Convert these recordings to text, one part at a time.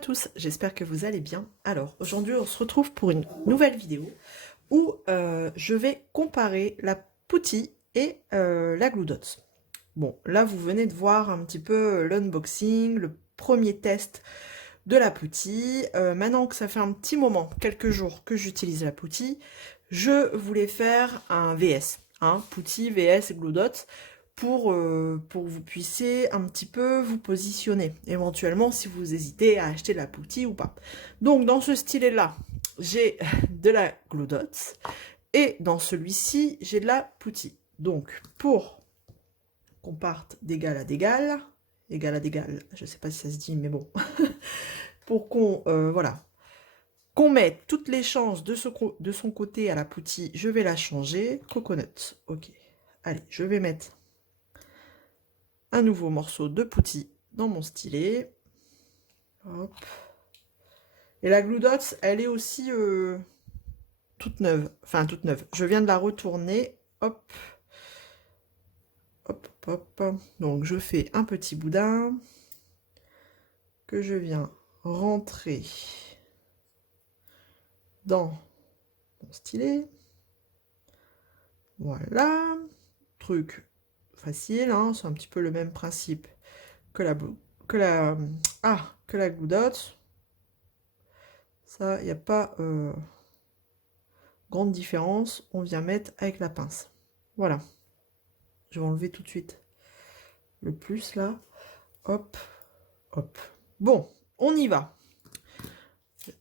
tous, j'espère que vous allez bien. Alors, aujourd'hui, on se retrouve pour une nouvelle vidéo où je vais comparer la Putty et la Glue Dots. Bon, là, vous venez de voir un petit peu l'unboxing, le premier test de la Putty. Maintenant que ça fait un petit moment, quelques jours que j'utilise la Putty, je voulais faire un VS, hein, Putty, VS et Glue Dots, pour que vous puissiez un petit peu vous positionner, éventuellement si vous hésitez à acheter la Putty ou pas. Donc dans ce stylet-là, j'ai de la Glue Dots, et dans celui-ci, j'ai de la Putty. Donc pour qu'on parte d'égal à d'égal, je sais pas si ça se dit, mais bon, pour qu'on, voilà, qu'on mette toutes les chances de son côté à la Putty, je vais la changer. Coconut, ok. Allez, je vais mettre un nouveau morceau de Putty dans mon stylet. Hop. Et la Glue Dots, elle est aussi toute neuve. Enfin, toute neuve. Je viens de la retourner. Hop. Hop, hop, hop. Donc, je fais un petit boudin que je viens rentrer dans mon stylet. Voilà. Truc facile, hein. C'est un petit peu le même principe que la Glue Dots. Ça, il n'y a pas grande différence. On vient mettre avec la pince. Voilà. Je vais enlever tout de suite le plus là. Hop, hop. Bon, on y va.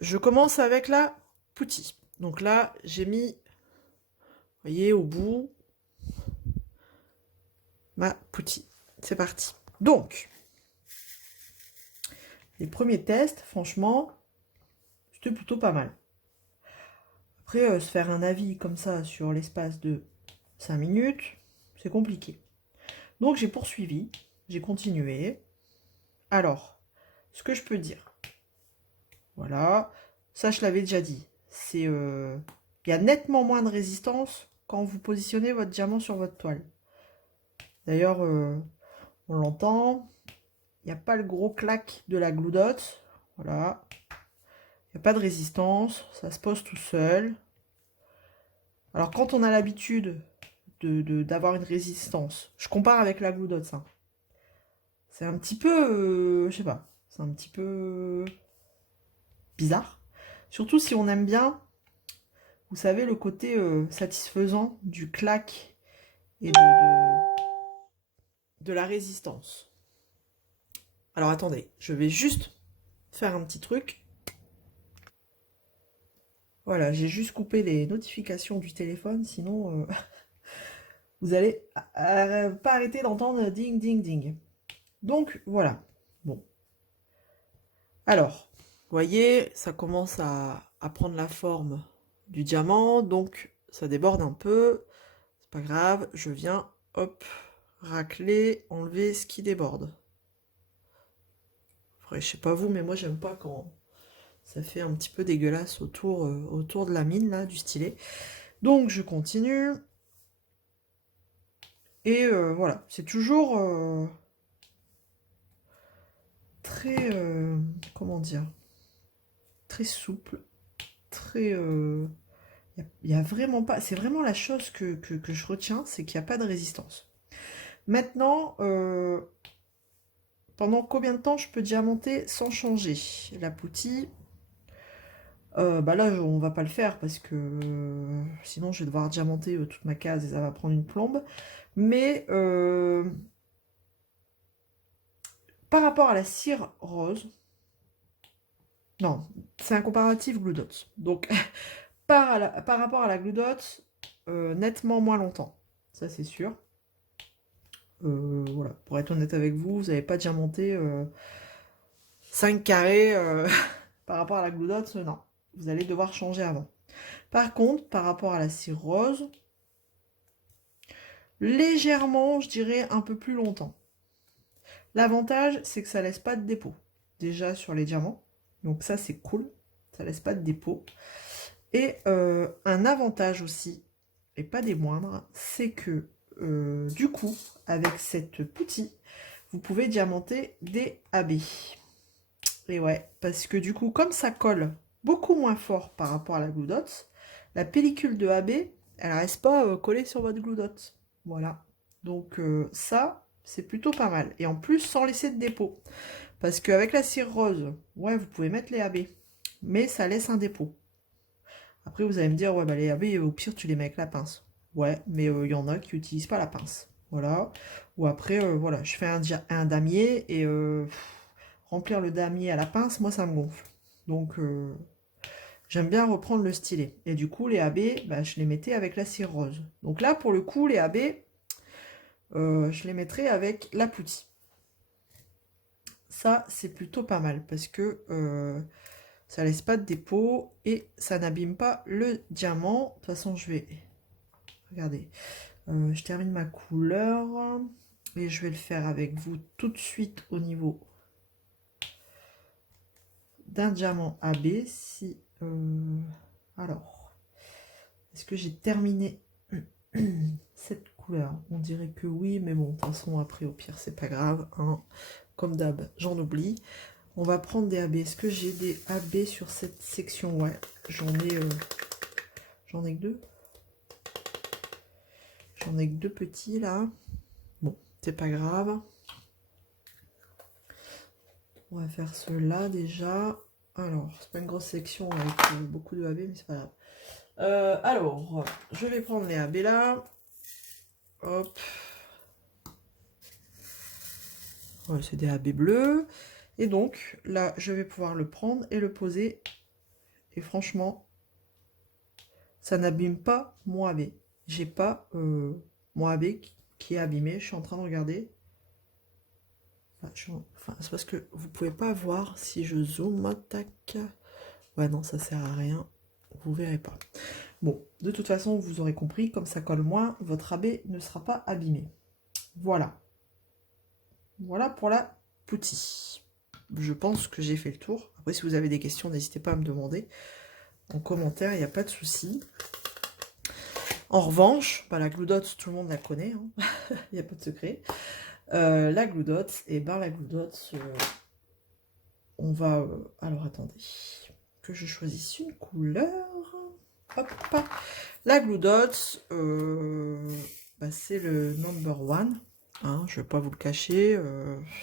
Je commence avec la Putty. Donc là, j'ai mis, vous voyez, au bout, ma Putty. C'est parti. Donc, les premiers tests, franchement, c'était plutôt pas mal. Après, se faire un avis comme ça sur l'espace de 5 minutes, c'est compliqué. Donc, j'ai poursuivi, j'ai continué. Alors, ce que je peux dire, voilà, ça je l'avais déjà dit, c'est il y a nettement moins de résistance quand vous positionnez votre diamant sur votre toile. D'ailleurs, on l'entend, il n'y a pas le gros clac de la Glue Dot, voilà, il n'y a pas de résistance, ça se pose tout seul. Alors quand on a l'habitude d'avoir une résistance, je compare avec la Glue Dot, ça. C'est un petit peu, je sais pas, c'est un petit peu bizarre. Surtout si on aime bien, vous savez, le côté satisfaisant du clac et de la résistance. Alors attendez, je vais juste faire un petit truc. Voilà, j'ai juste coupé les notifications du téléphone, sinon vous allez pas arrêter d'entendre ding ding ding. Donc voilà, bon. Alors, vous voyez, ça commence à prendre la forme du diamant, donc ça déborde un peu. C'est pas grave, je viens, hop, racler, enlever ce qui déborde. Après, je sais pas vous, mais moi j'aime pas quand ça fait un petit peu dégueulasse autour de la mine là, du stylet. Donc je continue. Et voilà, c'est toujours très, comment dire, très souple, très... Il y a vraiment pas... C'est vraiment la chose que je retiens, c'est qu'il n'y a pas de résistance. Maintenant, pendant combien de temps je peux diamanter sans changer la Putty? Bah là, on va pas le faire parce que sinon je vais devoir diamanter toute ma case et ça va prendre une plombe. Mais par rapport à la cire rose, non, c'est un comparatif Glue Dots. Donc par rapport à la Glue Dots, nettement moins longtemps, ça c'est sûr. Voilà, pour être honnête avec vous, vous n'avez pas diamanté 5 carrés par rapport à la Glue Dots, non. Vous allez devoir changer avant. Par contre, par rapport à la cire rose, légèrement, je dirais un peu plus longtemps. L'avantage, c'est que ça laisse pas de dépôt. Déjà sur les diamants. Donc ça, c'est cool. Ça laisse pas de dépôt. Et un avantage aussi, et pas des moindres, c'est que du coup, avec cette Putty, vous pouvez diamanter des AB. Et ouais, parce que du coup, comme ça colle beaucoup moins fort par rapport à la Glue Dots, la pellicule de AB, elle reste pas collée sur votre Glue Dots. Voilà. Donc ça, c'est plutôt pas mal. Et en plus, sans laisser de dépôt. Parce qu'avec la cire rose, ouais, vous pouvez mettre les AB. Mais ça laisse un dépôt. Après, vous allez me dire, ouais, bah les AB, au pire, tu les mets avec la pince. Ouais, mais il y en a qui n'utilisent pas la pince. Voilà. Ou après, voilà, je fais un damier et remplir le damier à la pince, moi, ça me gonfle. Donc, j'aime bien reprendre le stylet. Et du coup, les AB, bah, je les mettais avec la cire rose. Donc là, pour le coup, les AB, je les mettrai avec la poutie. Ça, c'est plutôt pas mal parce que ça laisse pas de dépôt et ça n'abîme pas le diamant. De toute façon, je vais... Regardez, je termine ma couleur et je vais le faire avec vous tout de suite au niveau d'un diamant AB. Si, alors, est-ce que j'ai terminé cette couleur? On dirait que oui, mais bon, de toute façon, après, au pire, c'est pas grave. Hein. Comme d'hab, j'en oublie. On va prendre des AB. Est-ce que j'ai des AB sur cette section? Ouais, j'en ai que deux. J'en ai que deux petits, là. Bon, c'est pas grave. On va faire ceux-là, déjà. Alors, c'est pas une grosse section avec beaucoup de AB, mais c'est pas grave. Alors, je vais prendre les AB là. Hop. Ouais, c'est des AB bleus. Et donc, là, je vais pouvoir le prendre et le poser. Et franchement, ça n'abîme pas mon AB. J'ai pas mon AB qui est abîmé. Je suis en train de regarder. Enfin, c'est parce que vous pouvez pas voir si je zoome. Tac. Ouais, non, ça sert à rien. Vous verrez pas. Bon, de toute façon, vous aurez compris, comme ça colle moins, votre AB ne sera pas abîmé. Voilà. Voilà pour la poutie. Je pense que j'ai fait le tour. Après, si vous avez des questions, n'hésitez pas à me demander en commentaire, il n'y a pas de souci. En revanche, bah, la Glue Dots, tout le monde la connaît, hein. Il n'y a pas de secret. La Glue Dots, et ben la Glue Dots, on va... alors, attendez, que je choisisse une couleur. Hop, la Glue Dots, bah, c'est le number one. Hein, je ne vais pas vous le cacher,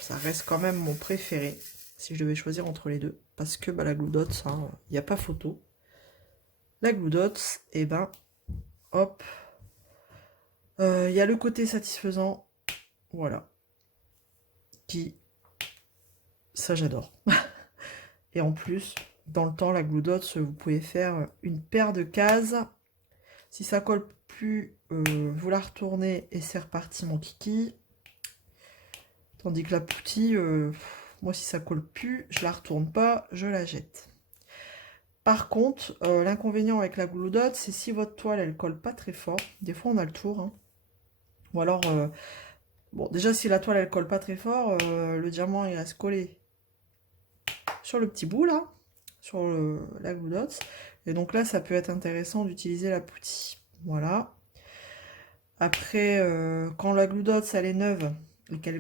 ça reste quand même mon préféré si je devais choisir entre les deux. Parce que bah, la Glue Dots, il n'y a pas photo. La Glue Dots, et ben, hop, il y a le côté satisfaisant, voilà, qui, ça j'adore. Et en plus, dans le temps, la Glue Dots, vous pouvez faire une paire de cases. Si ça colle plus, vous la retournez et c'est reparti mon kiki. Tandis que la poutie, moi si ça colle plus, je la retourne pas, je la jette. Par contre, l'inconvénient avec la Glue Dot, c'est si votre toile elle colle pas très fort. Des fois on a le tour. Hein. Ou alors, bon déjà si la toile elle colle pas très fort, le diamant il reste collé sur le petit bout là, sur la Glue Dot. Et donc là ça peut être intéressant d'utiliser la poutie. Voilà. Après, quand la Glue Dot elle est neuve et qu'elle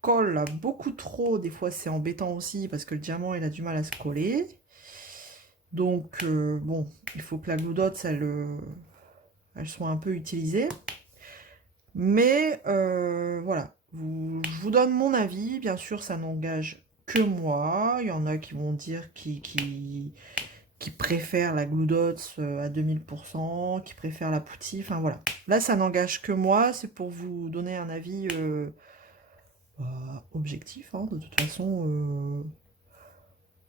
colle là, beaucoup trop, des fois c'est embêtant aussi parce que le diamant il a du mal à se coller. Donc bon, il faut que la Glue Dots elle soit un peu utilisée. Mais voilà, je vous donne mon avis. Bien sûr, ça n'engage que moi. Il y en a qui vont dire qui préfèrent la Glue Dots à 2000%, qui préfèrent la poutie. Enfin voilà. Là, ça n'engage que moi. C'est pour vous donner un avis objectif. Hein. De toute façon,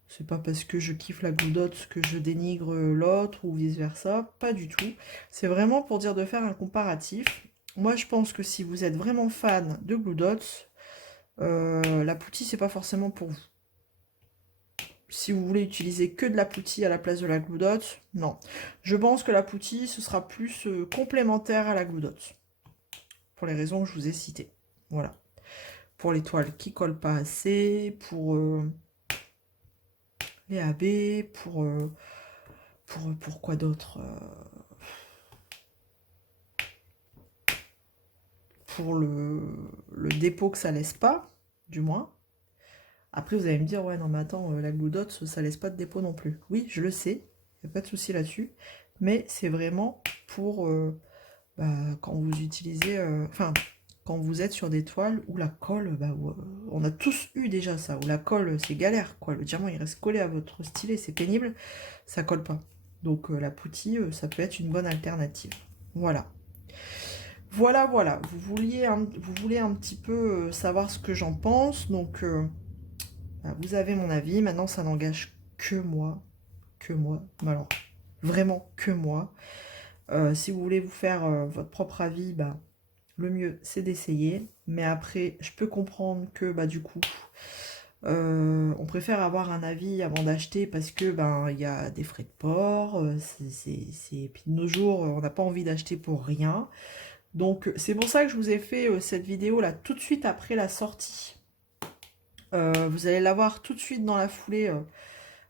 c'est pas parce que je kiffe la Glue Dots que je dénigre l'autre ou vice versa. Pas du tout. C'est vraiment pour dire de faire un comparatif. Moi, je pense que si vous êtes vraiment fan de Glue Dots, la poutie, c'est pas forcément pour vous. Si vous voulez utiliser que de la poutie à la place de la Glue Dots, non. Je pense que la poutie, ce sera plus complémentaire à la Glue Dots. Pour les raisons que je vous ai citées. Voilà. Pour les toiles qui collent pas assez, pour les AB, pour quoi d'autre pour le dépôt que ça laisse pas, du moins. Après, vous allez me dire, ouais, non, mais attends, la Glue Dots, ça laisse pas de dépôt non plus. Oui, je le sais, il n'y a pas de souci là-dessus. Mais c'est vraiment pour bah, quand vous utilisez, enfin, quand vous êtes sur des toiles où la colle, bah, on a tous eu déjà ça, où la colle, c'est galère, quoi. Le diamant, il reste collé à votre stylet, c'est pénible, ça colle pas. Donc, la poutille, ça peut être une bonne alternative. Voilà. Voilà, voilà. Vous voulez un petit peu savoir ce que j'en pense, donc vous avez mon avis. Maintenant, ça n'engage que moi. Que moi. Mais alors, vraiment que moi. Si vous voulez vous faire votre propre avis, bah, le mieux, c'est d'essayer. Mais après, je peux comprendre que, bah, du coup, on préfère avoir un avis avant d'acheter parce que, ben, il y a des frais de port. Et puis de nos jours, on n'a pas envie d'acheter pour rien. Donc, c'est pour ça que je vous ai fait cette vidéo là tout de suite après la sortie. Vous allez la voir tout de suite dans la foulée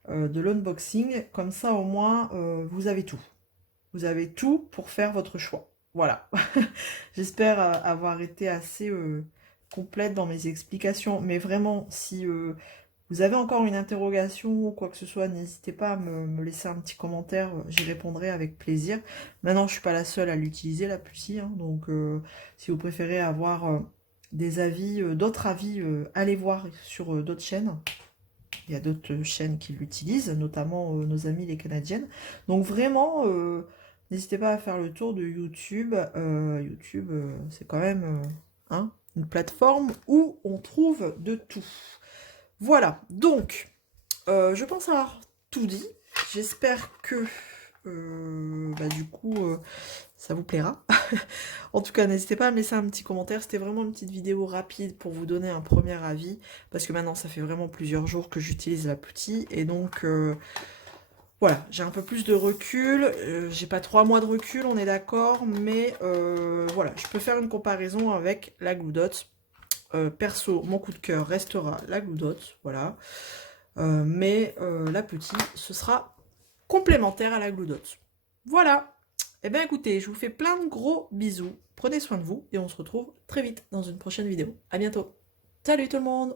de l'unboxing. Comme ça, au moins, vous avez tout. Vous avez tout pour faire votre choix. Voilà. J'espère avoir été assez complète dans mes explications. Mais vraiment, si vous avez encore une interrogation ou quoi que ce soit, n'hésitez pas à me laisser un petit commentaire. J'y répondrai avec plaisir. Maintenant, je suis pas la seule à l'utiliser, la Pussy. Hein, donc, si vous préférez avoir des avis, d'autres avis, allez voir sur d'autres chaînes. Il y a d'autres chaînes qui l'utilisent, notamment nos amis les Canadiennes. Donc vraiment, n'hésitez pas à faire le tour de YouTube. YouTube, c'est quand même hein, une plateforme où on trouve de tout. Voilà, donc, je pense avoir tout dit. J'espère que, bah, du coup, ça vous plaira. En tout cas, n'hésitez pas à me laisser un petit commentaire. C'était vraiment une petite vidéo rapide pour vous donner un premier avis. Parce que maintenant, ça fait vraiment plusieurs jours que j'utilise la Putty. Et donc, voilà, j'ai un peu plus de recul. J'ai pas 3 mois de recul, on est d'accord. Mais voilà, je peux faire une comparaison avec la Glue Dot. Perso, mon coup de cœur restera la Glue Dot. Voilà. Mais la Putty, ce sera complémentaire à la Glue Dot. Voilà. Eh bien écoutez, je vous fais plein de gros bisous. Prenez soin de vous et on se retrouve très vite dans une prochaine vidéo. À bientôt. Salut tout le monde!